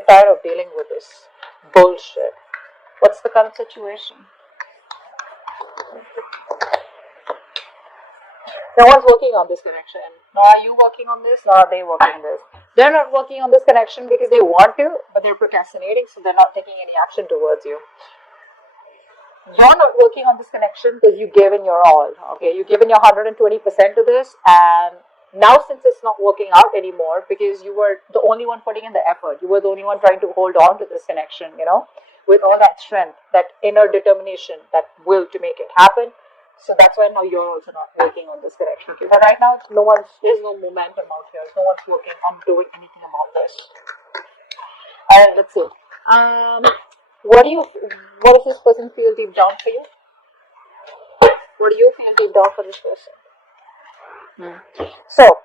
You're tired of dealing with this bullshit. What's the current situation? No one's working on this connection. Nor are you working on this, nor are they working on this. They're not working on this connection because they want to, but they're procrastinating, so they're not taking any action towards you. You're not working on this connection because you've given your all. Okay, you've given your 120% to this, and now since it's not working out anymore because you were the only one putting in the effort, you were the only one trying to hold on to this connection, with all that strength, that inner determination, that will to make it happen. So that's why now you're also not working on this connection. Okay? But right now, there's no momentum out here. No one's working on doing anything about this. And let's see. What does this person feel deep down for you? What do you feel deep down for this person? So,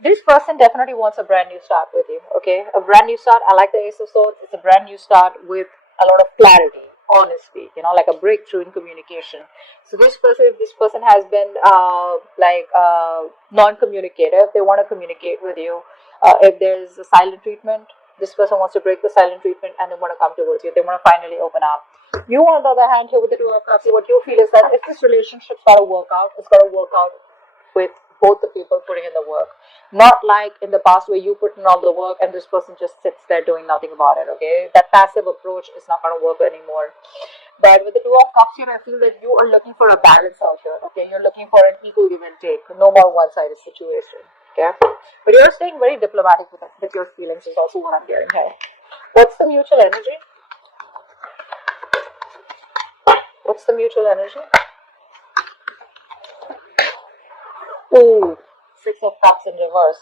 this person definitely wants a brand new start with you. Okay, a brand new start. I like the Ace of Swords. It's a brand new start with a lot of clarity, honesty, like a breakthrough in communication. So if this person has been non-communicative, they want to communicate with you. If there's a silent treatment, this person wants to break the silent treatment and they want to come towards you. They want to finally open up. You, on the other hand, here with the Two of Cups, what you feel is that if this relationship's got to work out, it's got to work out with both the people putting in the work. Not like in the past where you put in all the work and this person just sits there doing nothing about it, okay? That passive approach is not going to work anymore. But with the Two of Cups here, I feel that you are looking for a balance out here, okay? You're looking for an equal give and take, no more one-sided situation, okay? But you're staying very diplomatic with your feelings is also what I'm hearing here. What's the mutual energy? What's the mutual energy? Ooh, Six of Cups in reverse.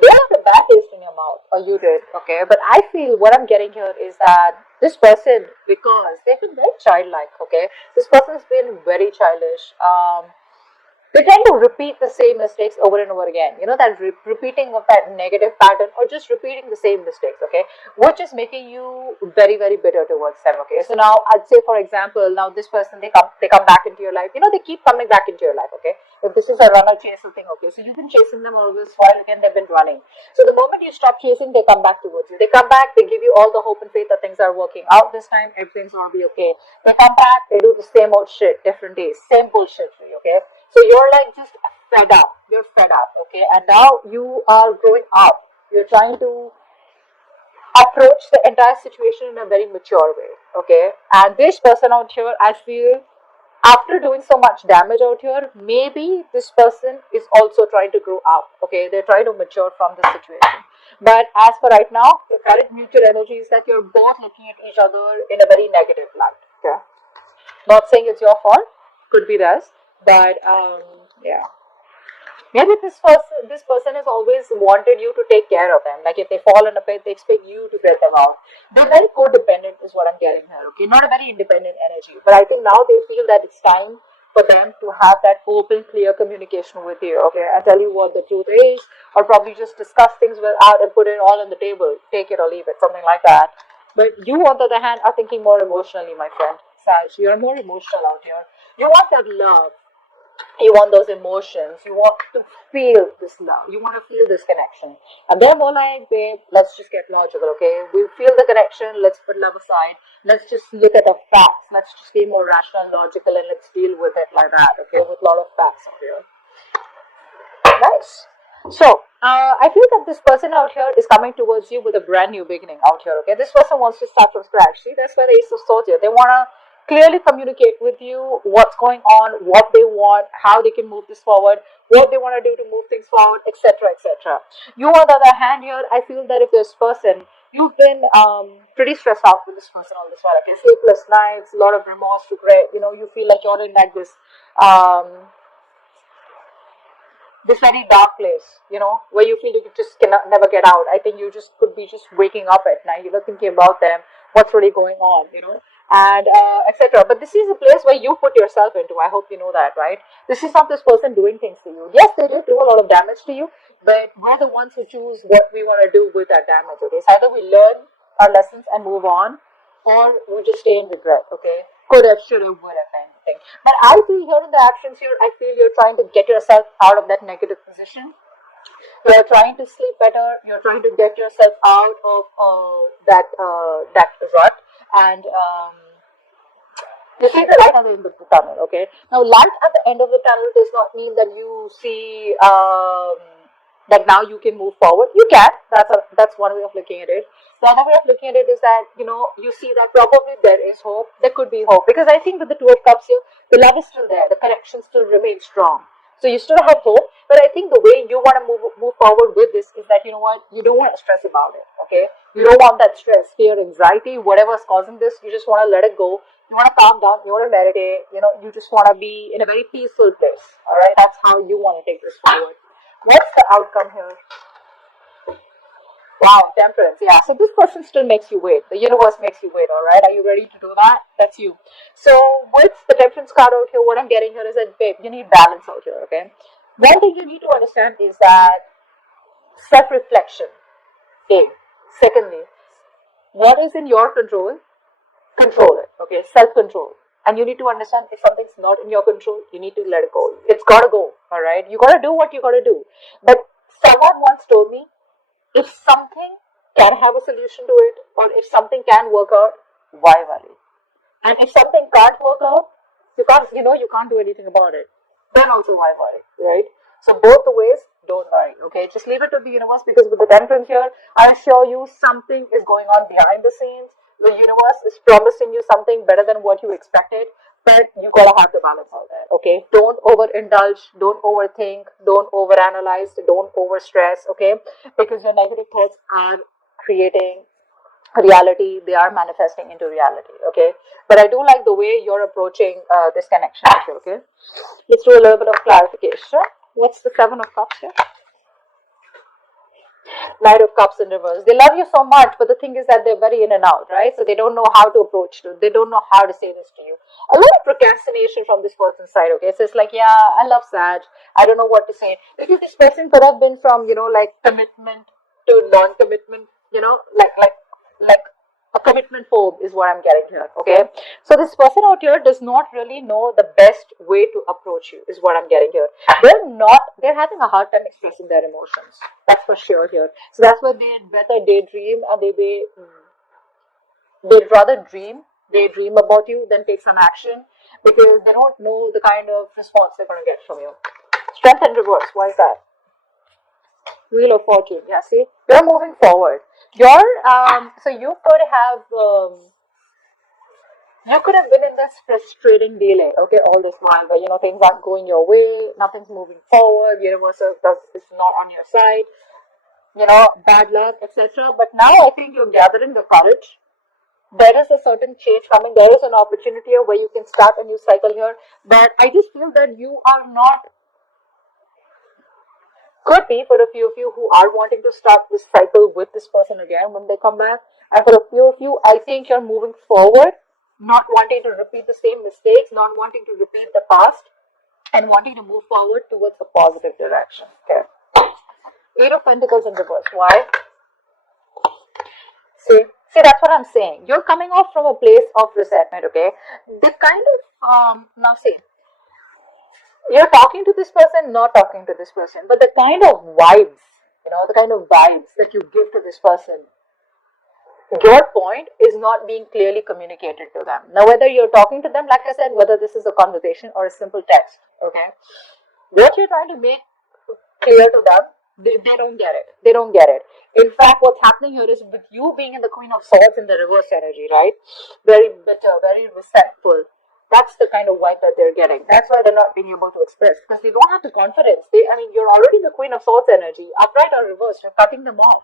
They have a bad taste in your mouth, or you did, okay? But I feel what I'm getting here is that this person, because they've been very childlike, okay? This person's been very childish. They tend to repeat the same mistakes over and over again. That repeating of that negative pattern, or just repeating the same mistakes, okay? Which is making you very, very bitter towards them, okay? So now, I'd say, for example, now this person, they come back into your life. They keep coming back into your life, okay? If this is a runner chaser thing, okay? So you've been chasing them all this while, again, they've been running. So the moment you stop chasing, they come back towards you. They come back, they give you all the hope and faith that things are working out this time, everything's gonna be okay. They come back, they do the same old shit, different days, same bullshit for you, okay? So you're like just fed up. You're fed up, okay? And now you are growing up. You're trying to approach the entire situation in a very mature way, okay? And this person out here, I feel, after doing so much damage out here, maybe this person is also trying to grow up, okay? They're trying to mature from this situation. But as for right now, the current mutual energy is that you're both looking at each other in a very negative light, okay? Not saying it's your fault, could be theirs. But yeah, maybe this person has always wanted you to take care of them. Like if they fall in a pit, they expect you to get them out. They're very codependent, is what I'm getting here. Okay, not a very independent energy. But I think now they feel that it's time for them to have that open, clear communication with you. Okay, I tell you what the truth is, or probably just discuss things out and put it all on the table. Take it or leave it, something like that. But you, on the other hand, are thinking more emotionally, my friend. Sag, you're more emotional out here. You want that love. You want those emotions. You want to feel this love. You want to feel this connection. And they're more like, babe, let's just get logical, okay? We feel the connection. Let's put love aside. Let's just look at the facts. Let's just be more rational, logical, and let's deal with it like that, okay? With a lot of facts out here. Nice. So, I feel that this person out here is coming towards you with a brand new beginning out here, okay? This person wants to start from scratch. See, that's why the Ace of Swords here. They want to clearly communicate with you what's going on, what they want, how they can move this forward, what they want to do to move things forward, etc., etc. You, on the other hand, here, I feel that if this person, you've been pretty stressed out with this person all this while. Okay, sleepless nights, a lot of remorse, regret. You feel like you're in like this very dark place, where you feel you just cannot never get out. I think you just could be just waking up at night, thinking about them, what's really going on, and etc. But this is a place where you put yourself into. I hope you know that, right? This is not this person doing things to you. Yes, they do a lot of damage to you, but we're the ones who choose what we want to do with that damage, okay? So either we learn our lessons and move on, or we just stay in regret, okay? Could have, should have, would have, anything. But I feel here in the actions here, I feel you're trying to get yourself out of that negative position. You're trying to sleep better. You're trying to get yourself out of that rut, and you see the light at the end of the tunnel. Okay. Now, light at the end of the tunnel does not mean that you see that now you can move forward. You can. That's one way of looking at it. The other way of looking at it is that you see that probably there is hope. There could be hope, because I think with the Two of Cups here, the love is still there. The connection still remains strong. So you still have hope, but I think the way you want to move forward with this is that, you know what, you don't want to stress about it. Okay, you don't want that stress, fear, anxiety, whatever is causing this. You just want to let it go. You want to calm down. You want to meditate. You just want to be in a very peaceful place. All right, that's how you want to take this forward. What's the outcome here? Wow, temperance. Yeah, so this person still makes you wait. The universe makes you wait, all right? Are you ready to do that? That's you. So, with the temperance card out here, what I'm getting here is that, babe, you need balance out here, okay? One thing you need to understand is that self reflection, A. Secondly, what is in your control? Control it, okay? Self control. And you need to understand if something's not in your control, you need to let it go. It's gotta go, all right? You gotta do what you gotta do. But someone once told me, if something can have a solution to it, or if something can work out, why worry? And if something can't work out, you can't do anything about it. Then also why worry, right? So both the ways, don't worry, okay? Just leave it to the universe, because with the temperance here, I assure you something is going on behind the scenes. The universe is promising you something better than what you expected, but you gotta have the balance out there, okay? Don't overindulge, don't overthink, don't overanalyze, don't overstress, okay? Because your negative thoughts are creating reality, they are manifesting into reality, okay? But I do like the way you're approaching this connection, okay? Let's do a little bit of clarification. What's the Seven of Cups here? Knight of Cups in reverse. They love you so much, but the thing is that they're very in and out, right? So they don't know how to approach you. They don't know how to say this to you. A lot of procrastination from this person's side, okay? So it's like, yeah, I love Sag. I don't know what to say. Maybe this person could have been from, like commitment to non-commitment, like a commitment phobe is what I'm getting here, okay? So this person out here does not really know the best way to approach you, is what I'm getting here. They're having a hard time expressing their emotions. That's for sure here. So that's why they'd better daydream, and they'd rather daydream about you than take some action, because they don't know the kind of response they're going to get from you. Strength in reverse, why is that? Wheel of Fortune. Yeah, see, you're moving forward. So you could have been in this frustrating delay, okay, all this while, where things aren't going your way, nothing's moving forward, universe is not on your side, bad luck, etc. But now I think you're gathering the courage. There is a certain change coming. There is an opportunity here where you can start a new cycle here. But I just feel that you are not. Could be for a few of you who are wanting to start this cycle with this person again when they come back. And for a few of you, I think you're moving forward, not wanting to repeat the same mistakes, not wanting to repeat the past, and wanting to move forward towards a positive direction. Okay. Eight of Pentacles in reverse. Why? See, that's what I'm saying. You're coming off from a place of resentment, okay? The kind of, now see, you're talking to this person, not talking to this person, but the kind of vibes, that you give to this person, your point is not being clearly communicated to them. Now, whether you're talking to them, like I said, whether this is a conversation or a simple text, okay, what you're trying to make clear to them, they don't get it. They don't get it. In fact, what's happening here is with you being in the Queen of Swords in the reverse energy, right? Very bitter, very resentful. That's the kind of vibe that they're getting. That's why they're not being able to express, because they don't have the confidence. You're already in the Queen of Swords energy, upright or reverse. You're cutting them off.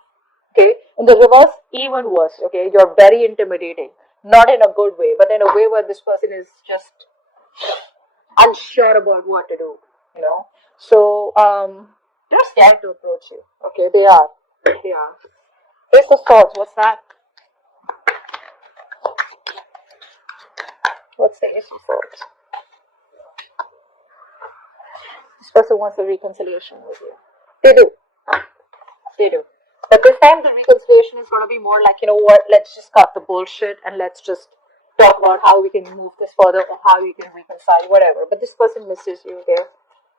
Okay, in the reverse, even worse. Okay, you're very intimidating, not in a good way, but in a way where this person is just unsure about what to do. So they're scared to approach you. Okay, they are. Ace of Swords. What's that? What's the Ace of Swords? This person wants a reconciliation with you. They do. But this time the reconciliation is going to be more like, let's just cut the bullshit and let's just talk about how we can move this further or how we can reconcile, whatever. But this person misses you, okay?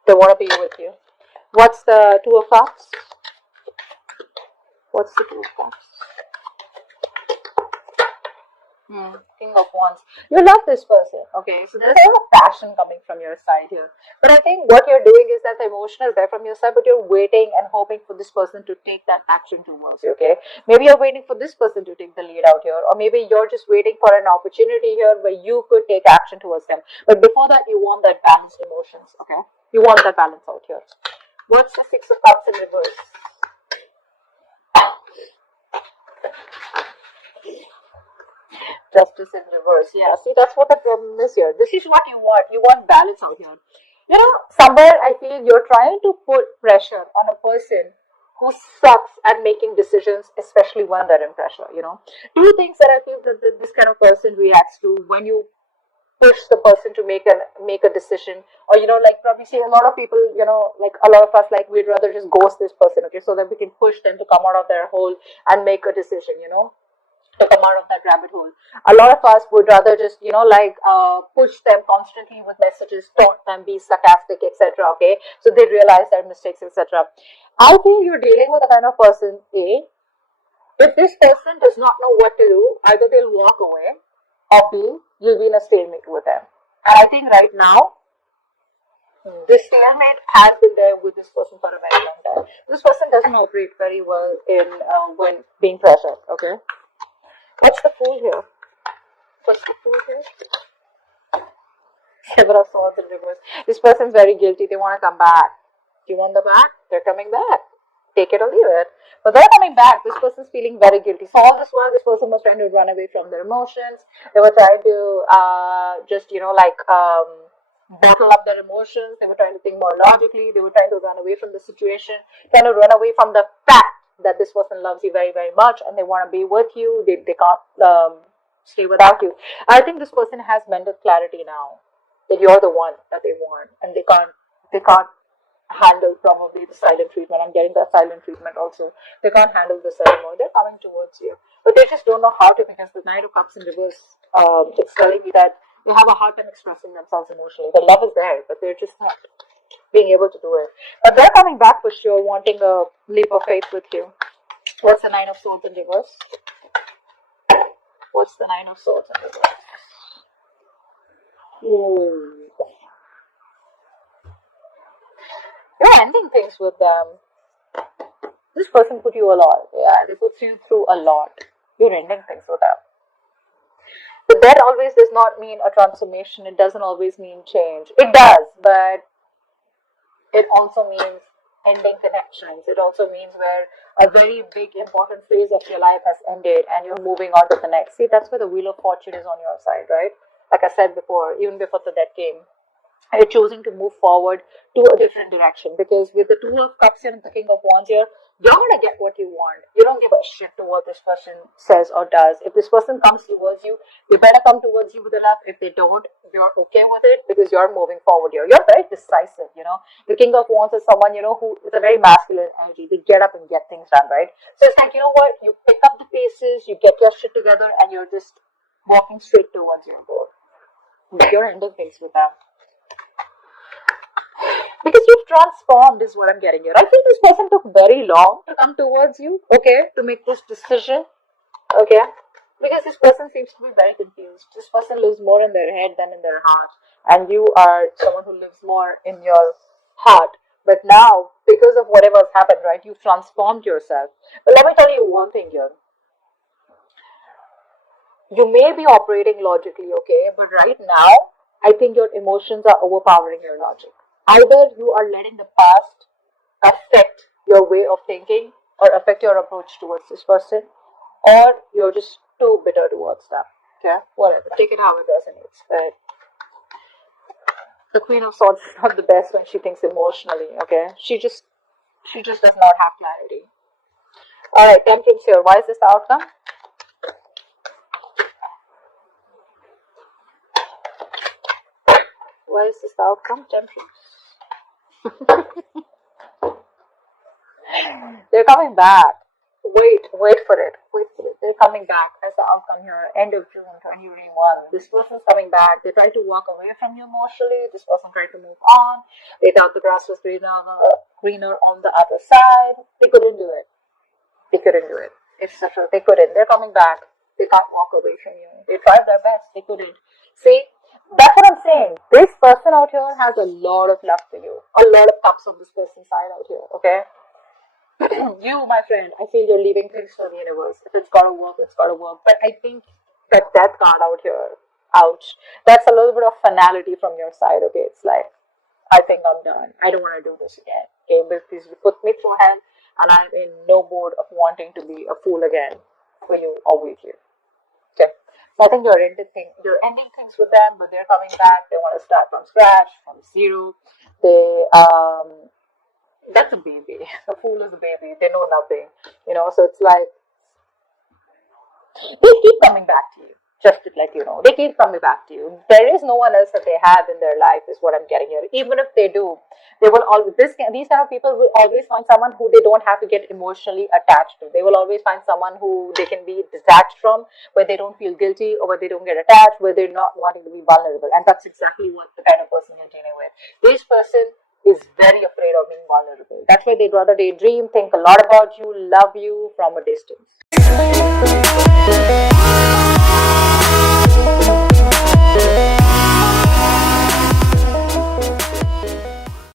They want to be with you. What's the Two of Cups? What's the Two of Cups? King of Wands. You love this person, okay? So there's a lot of passion coming from your side here. But I think what you're doing is that the emotion is there from your side, but you're waiting and hoping for this person to take that action towards you, okay? Maybe you're waiting for this person to take the lead out here, or maybe you're just waiting for an opportunity here where you could take action towards them. But before that, you want that balanced emotions, okay? You want that balance out here. What's the Six of Cups in reverse? Justice in reverse. Yeah, see, that's what the problem is here. This is what you want. You want balance out here. You know, somewhere I feel you're trying to put pressure on a person who sucks at making decisions, especially when they're in pressure. You know, two things that I feel that this kind of person reacts to when you push the person to make a decision, or like probably see a lot of people, like a lot of us, like we'd rather just ghost this person, okay, so that we can push them to come out of their hole and make a decision, to come out of that rabbit hole. A lot of us would rather just, push them constantly with messages, taunt them, be sarcastic, etc. Okay, so they realize their mistakes, etc. I feel you're dealing with a kind of person, A, if this person does not know what to do, either they'll walk away, or B, you'll be in a stalemate with them. And I think right now, this stalemate has been there with this person for a very long time. This person doesn't operate very well in when being pressured. Okay. What's the Fool here? What's the Fool here? Seven of Swords in reverse. This person's very guilty. They want to come back. Do you want them back? They're coming back. Take it or leave it. But they're coming back. This person's feeling very guilty. So all this while, this person was trying to run away from their emotions. They were trying to bottle up their emotions. They were trying to think more logically. They were trying to run away from the situation, trying to run away from the fact that this person loves you very, very much and they want to be with you. They can't stay without you. I think this person has mental clarity now that you're the one that they want, and they can't handle probably the silent treatment. I'm getting that silent treatment also. They can't handle this anymore. They're coming towards you, but they just don't know how to, because the Knight of Cups in reverse, it's telling me that they have a hard time expressing themselves emotionally. The love is there, but they're just not being able to do it. But they're coming back for sure, wanting a leap of faith with you. What's the Nine of Swords in reverse? What's the Nine of Swords in reverse? You're ending things with them. This person put you a lot. Yeah, they put you through a lot. You're ending things with them. But that always does not mean a transformation. It doesn't always mean change. It does, but it also means ending connections. It also means where a very big important phase of your life has ended and you're moving on to the next. See, that's where the Wheel of Fortune is on your side, right? Like I said before, even before the deck came, you're choosing to move forward to a different direction, because with the Two of Cups and the King of Wands here, you're going to get what you want. You don't give a shit to what this person says or does. If this person comes towards you, they better come towards you with the love. If they don't, you're okay with it because you're moving forward here. You're very decisive, The King of Wands is someone, who is a very masculine energy. They get up and get things done, right? So it's like, you know what? You pick up the paces, you get your shit together, and you're just walking straight towards your goal. You're ending things with them. Because you've transformed is what I'm getting here. I think this person took very long to come towards you, okay, to make this decision, okay, because this person seems to be very confused. This person lives more in their head than in their heart, and you are someone who lives more in your heart. But now, because of whatever has happened, right, you've transformed yourself. But let me tell you one thing here. You may be operating logically, okay, but right now, I think your emotions are overpowering your logic. Either you are letting the past affect your way of thinking or affect your approach towards this person, or you're just too bitter towards them. Okay, whatever. Take it how it resonates. But the Queen of Swords is not the best when she thinks emotionally. Okay, she just does not have clarity. All right, Temperance here. Why is this the outcome? Why is this the outcome, Temperance? They're coming back. Wait for it. wait for it. They're coming back as the outcome here. End of June 2021. This person's coming back. They tried to walk away from you emotionally. This person tried to move on. They thought the grass was greener on the other side. They couldn't do it. They couldn't do it. It's the truth. They couldn't. They're coming back. They can't walk away from you. They tried their best. They couldn't. See, that's what I'm saying. This person out here has a lot of love for you. A lot of cups on this person's side out here. Okay. You, my friend, I feel you're leaving things for the universe. If it's gotta work, it's gotta work. But I think that death card out here, ouch, that's a little bit of finality from your side. Okay, it's like, I think I'm done. I don't want to do this again. Okay, but please put me through hell, and I'm in no mood of wanting to be a fool again for you or with you. Okay, so I think you're ending things with them, but they're coming back. They want to start from scratch, from zero. That's a baby. A fool is a baby. They know nothing. So it's like, they keep coming back to you. Just to let you know. They keep coming back to you. There is no one else that they have in their life, is what I'm getting here. Even if they do, they will always, these kind of people will always find someone who they don't have to get emotionally attached to. They will always find someone who they can be detached from, where they don't feel guilty, or where they don't get attached, where they're not wanting to be vulnerable. And that's exactly what the kind of person you're dealing with. This person is very afraid of being vulnerable. That's why they'd rather daydream, think a lot about you, love you from a distance.